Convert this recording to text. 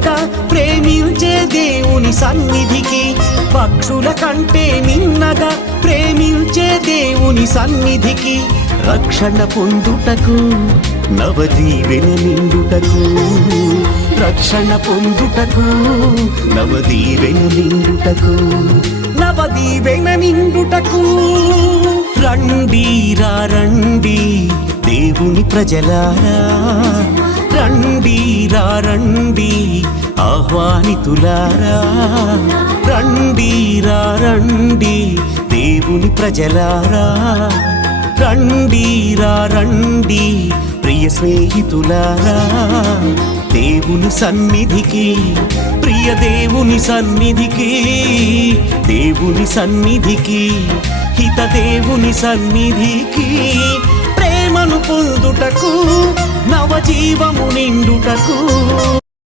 మిన్నగా ప్రేమించే దేవుని సన్నిధికి, పక్షుల కంటే మిన్నగా ప్రేమించే దేవుని సన్నిధికి, రక్షణ పొందుటకు నవదీవెన నిండుటకు, రక్షణ పొందుటకు నవదీవెన నిండుటకు, నవదీవెన నిండుటకు. రండి రండి దేవుని ప్రజలారా, రండి రండి ఆహ్వానితులారా, రండి రండి దేవుని ప్రజలారా, రండి రండి ప్రియ స్నేహితులారా, దేవుని సన్నిధికి, ప్రియ దేవుని సన్నిధికి, దేవుని సన్నిధికి, హిత దేవుని సన్నిధికి, ప్రేమను పొందుటకు నవజీవము నిండుటకు.